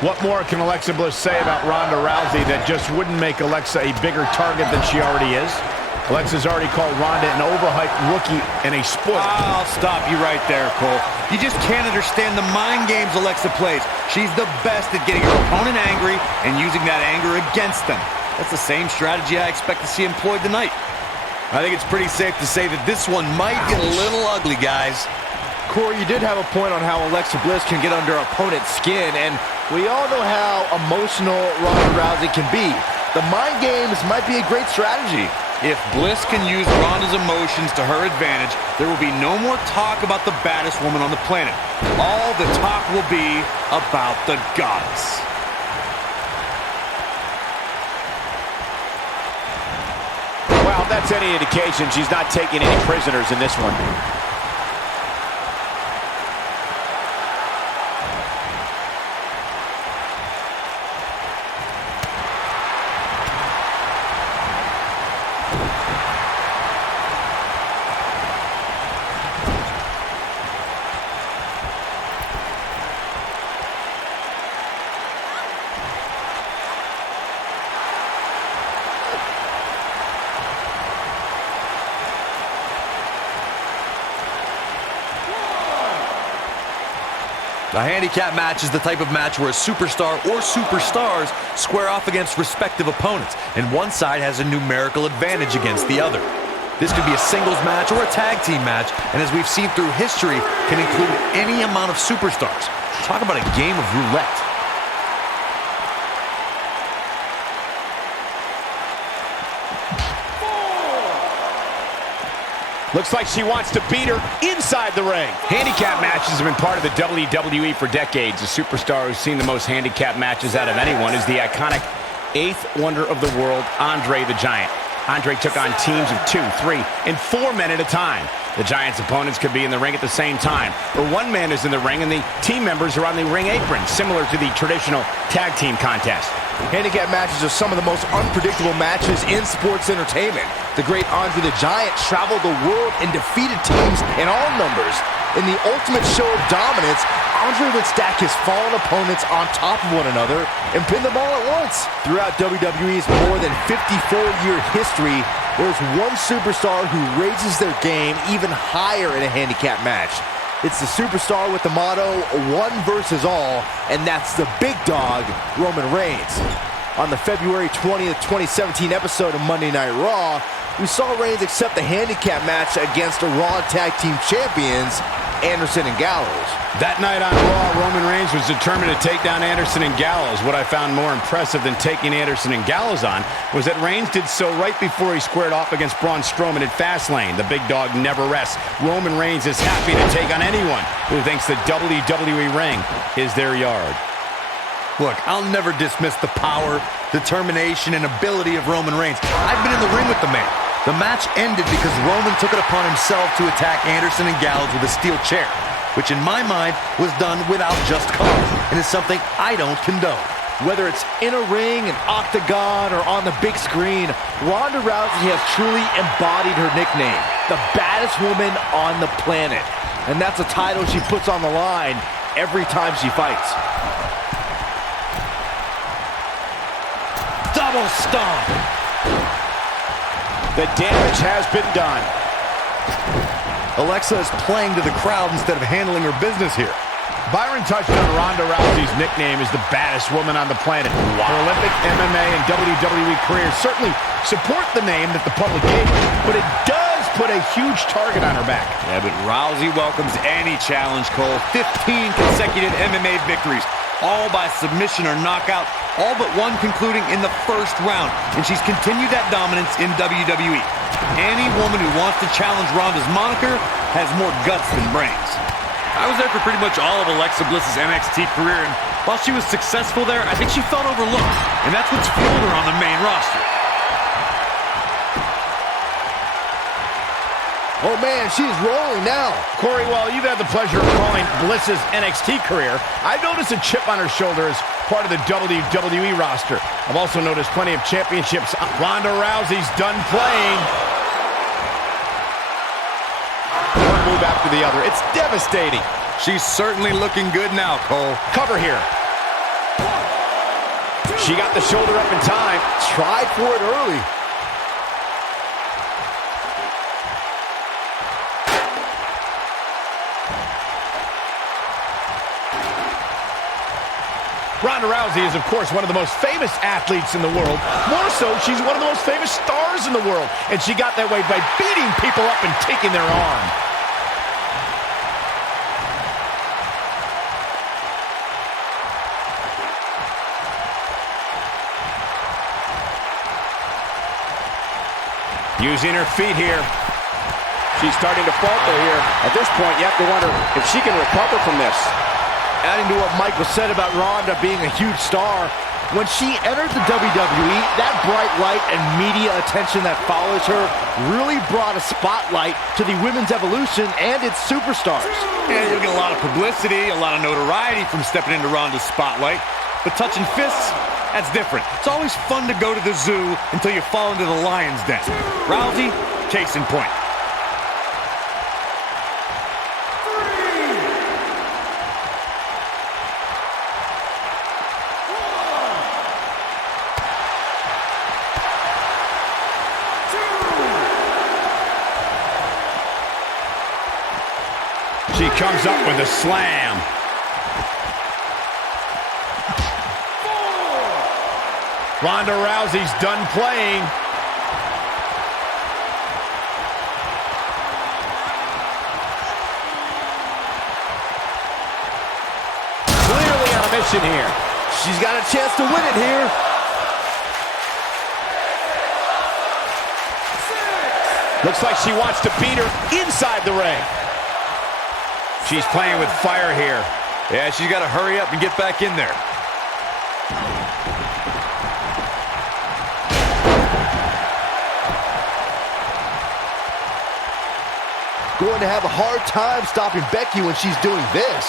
What more can Alexa Bliss say about Ronda Rousey that just wouldn't make Alexa a bigger target than she already is? Alexa's already called Ronda an overhyped rookie and a spoiler. I'll stop you right there, Cole. You just can't understand the mind games Alexa plays. She's the best at getting her opponent angry and using that anger against them. That's the same strategy I expect to see employed tonight. I think it's pretty safe to say that this one might get a little ugly, guys. Corey, you did have a point on how Alexa Bliss can get under opponent's skin, and we all know how emotional Ronda Rousey can be. The mind games might be a great strategy. If Bliss can use Ronda's emotions to her advantage, there will be no more talk about the baddest woman on the planet. All the talk will be about the goddess. Well, if that's any indication, she's not taking any prisoners in this one. A handicap match is the type of match where a superstar or superstars square off against respective opponents, and one side has a numerical advantage against the other. This could be a singles match or a tag team match, and as we've seen through history, can include any amount of superstars. Talk about a game of roulette. Looks like she wants to beat her inside the ring. Handicap matches have been part of the WWE for decades. The superstar who's seen the most handicap matches out of anyone is the iconic eighth wonder of the world, Andre the Giant. Andre took on teams of 2, 3, and 4 men at a time. The Giant's opponents could be in the ring at the same time, or one man is in the ring and the team members are on the ring apron, similar to the traditional tag team contest. Handicap matches are some of the most unpredictable matches in sports entertainment. The great Andre the Giant traveled the world and defeated teams in all numbers. In the ultimate show of dominance, Andre would stack his fallen opponents on top of one another and pin them all at once. Throughout WWE's more than 54-year history, there's one superstar who raises their game even higher in a handicap match. It's the superstar with the motto, one versus all, and that's the big dog, Roman Reigns. On the February 20th, 2017 episode of Monday Night Raw, we saw Reigns accept the handicap match against the Raw Tag Team Champions, Anderson and Gallows. That night on Raw, Roman Reigns was determined to take down Anderson and Gallows. What I found more impressive than taking Anderson and Gallows on was that Reigns did so right before he squared off against Braun Strowman at Fastlane. The big dog never rests. Roman Reigns is happy to take on anyone who thinks the WWE ring is their yard. Look, I'll never dismiss the power, determination, and ability of Roman Reigns. I've been in the ring with the man. The match ended because Roman took it upon himself to attack Anderson and Gallows with a steel chair, which in my mind was done without just cause, and is something I don't condone. Whether it's in a ring, an octagon, or on the big screen, Ronda Rousey has truly embodied her nickname, the baddest woman on the planet. And that's a title she puts on the line every time she fights. Double stomp. The damage has been done. Alexa is playing to the crowd instead of handling her business here. Byron touched on Ronda Rousey's nickname as the baddest woman on the planet. Her Olympic, MMA, and WWE careers certainly support the name that the public gave her, but it does put a huge target on her back. Yeah, but Rousey welcomes any challenge, Cole. 15 consecutive MMA victories, all by submission or knockout, all but one concluding in the first round, and she's continued that dominance in WWE. Any woman who wants to challenge Ronda's moniker has more guts than brains. I was there for pretty much all of Alexa Bliss's NXT career, and while she was successful there, I think she felt overlooked, and that's what's fueled her on the main roster. Oh man, she's rolling now. Corey, while you've had the pleasure of calling Bliss's NXT career, I've noticed a chip on her shoulder as part of the WWE roster. I've also noticed plenty of championships. Ronda Rousey's done playing. One move after the other. It's devastating. She's certainly looking good now, Cole. Cover here. She got the shoulder up in time. Tried for it early. Ronda Rousey is, of course, one of the most famous athletes in the world. More so, she's one of the most famous stars in the world. And she got that way by beating people up and taking their arm. Using her feet here. She's starting to falter here. At this point, you have to wonder if she can recover from this. Adding to what Michael said about Ronda being a huge star, when she entered the WWE, that bright light and media attention that follows her really brought a spotlight to the women's evolution and its superstars. Yeah, you'll get a lot of publicity, a lot of notoriety from stepping into Ronda's spotlight. But touching fists, that's different. It's always fun to go to the zoo until you fall into the lion's den. Rousey, case in point. She comes up with a slam. Ronda Rousey's done playing. Clearly on a mission here. She's got a chance to win it here. Looks like she wants to beat her inside the ring. She's playing with fire here. Yeah, she's got to hurry up and get back in there. Going to have a hard time stopping Becky when she's doing this.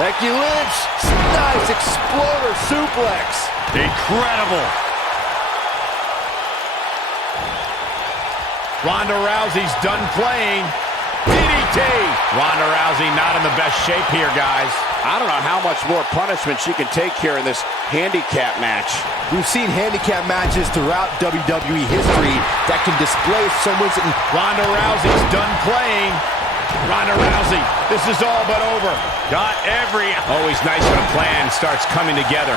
Becky Lynch, nice exploder suplex. Incredible. Ronda Rousey's done playing. DDT. Ronda Rousey not in the best shape here, guys. I don't know how much more punishment she can take here in this handicap match. We've seen handicap matches throughout WWE history that can display someone's... Ronda Rousey's done playing. Ronda Rousey, this is all but over. Got every... Always nice when a plan starts coming together.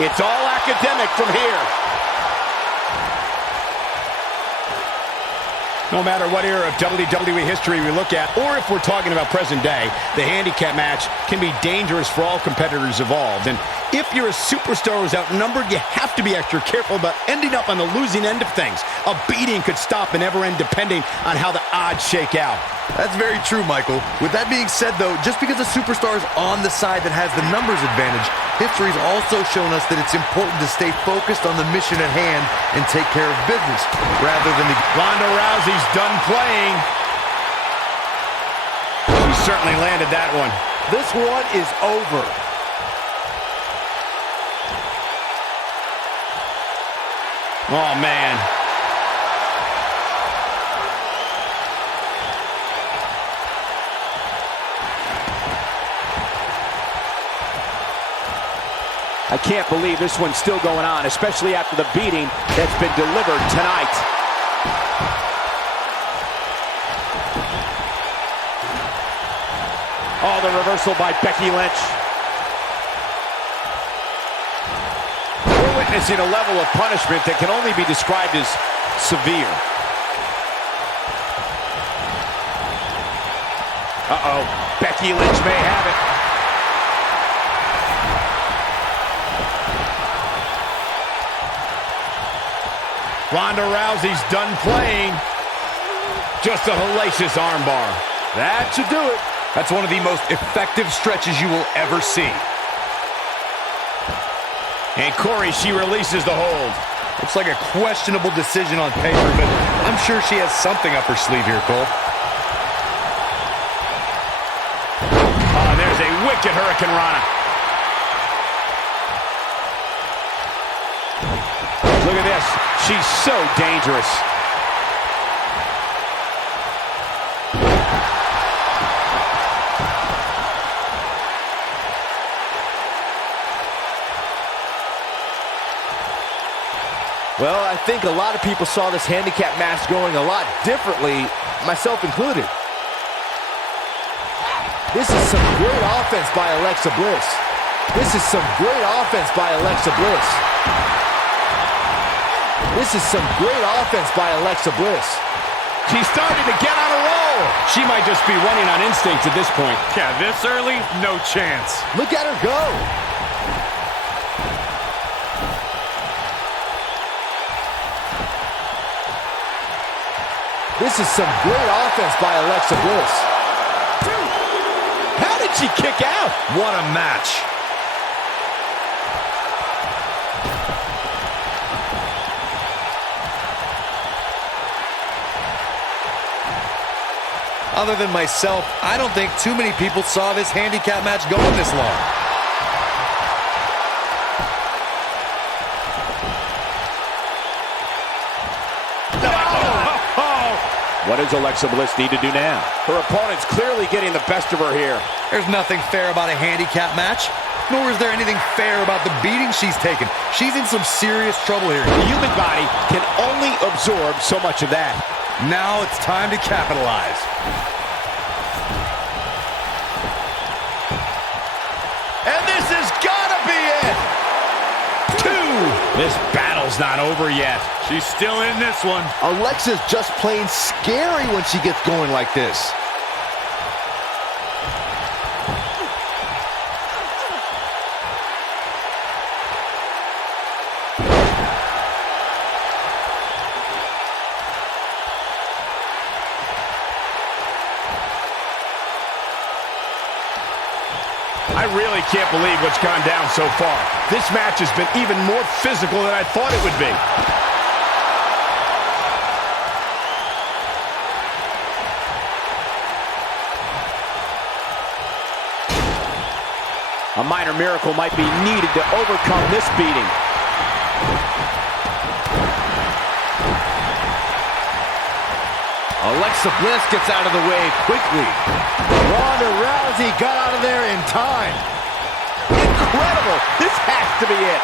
It's all academic from here. No matter what era of WWE history we look at, or if we're talking about present day, the handicap match can be dangerous for all competitors involved. And if you're a superstar who's outnumbered, you have to be extra careful about ending up on the losing end of things. A beating could stop and never end depending on how the odds shake out. That's very true, Michael. With that being said, though, just because a superstar is on the side that has the numbers advantage, history's also shown us that it's important to stay focused on the mission at hand and take care of business, rather than the... Ronda Rousey's done playing. She certainly landed that one. This one is over. Oh, man. I can't believe this one's still going on, especially after the beating that's been delivered tonight. Oh, the reversal by Becky Lynch. We're witnessing a level of punishment that can only be described as severe. Uh-oh, Becky Lynch may have it. Ronda Rousey's done playing. Just a hellacious armbar. That should do it. That's one of the most effective stretches you will ever see. And Corey, she releases the hold. Looks like a questionable decision on paper, but I'm sure she has something up her sleeve here, Cole. Oh, there's a wicked Hurricane Rana. Look at this. She's so dangerous. Well, I think a lot of people saw this handicap match going a lot differently, myself included. This is some great offense by Alexa Bliss. This is some great offense by Alexa Bliss. This is some great offense by Alexa Bliss. She's starting to get on a roll. She might just be running on instinct at this point. Yeah, this early, no chance. Look at her go. This is some great offense by Alexa Bliss. How did she kick out? What a match. Other than myself, I don't think too many people saw this handicap match going this long. What does Alexa Bliss need to do now? Her opponent's clearly getting the best of her here. There's nothing fair about a handicap match, nor is there anything fair about the beating she's taken. She's in some serious trouble here. The human body can only absorb so much of that. Now it's time to capitalize. And this has got to be it. 2. This battle's not over yet. She's still in this one. Alexa's just plain scary when she gets going like this. I really can't believe what's gone down so far. This match has been even more physical than I thought it would be. A minor miracle might be needed to overcome this beating. Alexa Bliss gets out of the way quickly. Ronda Rousey got out of there in time. Incredible! This has to be it.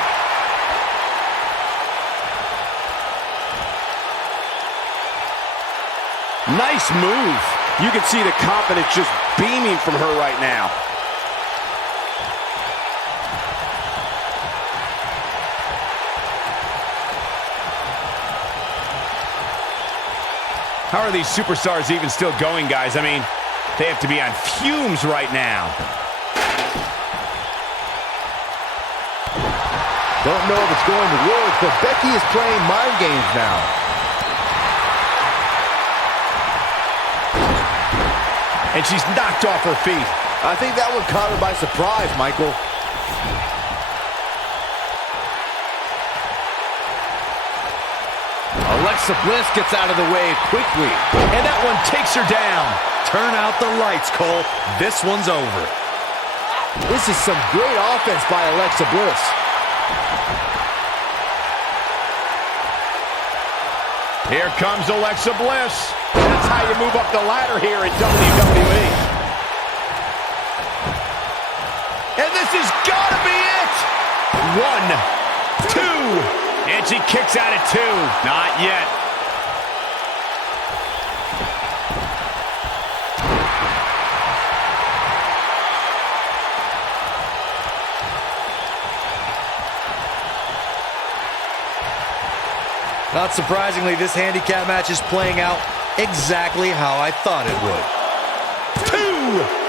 Nice move. You can see the confidence just beaming from her right now. How are these superstars even still going, guys? I mean, they have to be on fumes right now. Don't know if it's going to work, but Becky is playing mind games now. And she's knocked off her feet. I think that one caught her by surprise, Michael. Alexa Bliss gets out of the way quickly. And that one takes her down. Turn out the lights, Cole. This one's over. This is some great offense by Alexa Bliss. Here comes Alexa Bliss. That's how you move up the ladder here in WWE. And this has got to be it. 1, 2. And she kicks out at 2. Not yet. Not surprisingly, this handicap match is playing out exactly how I thought it would. 2.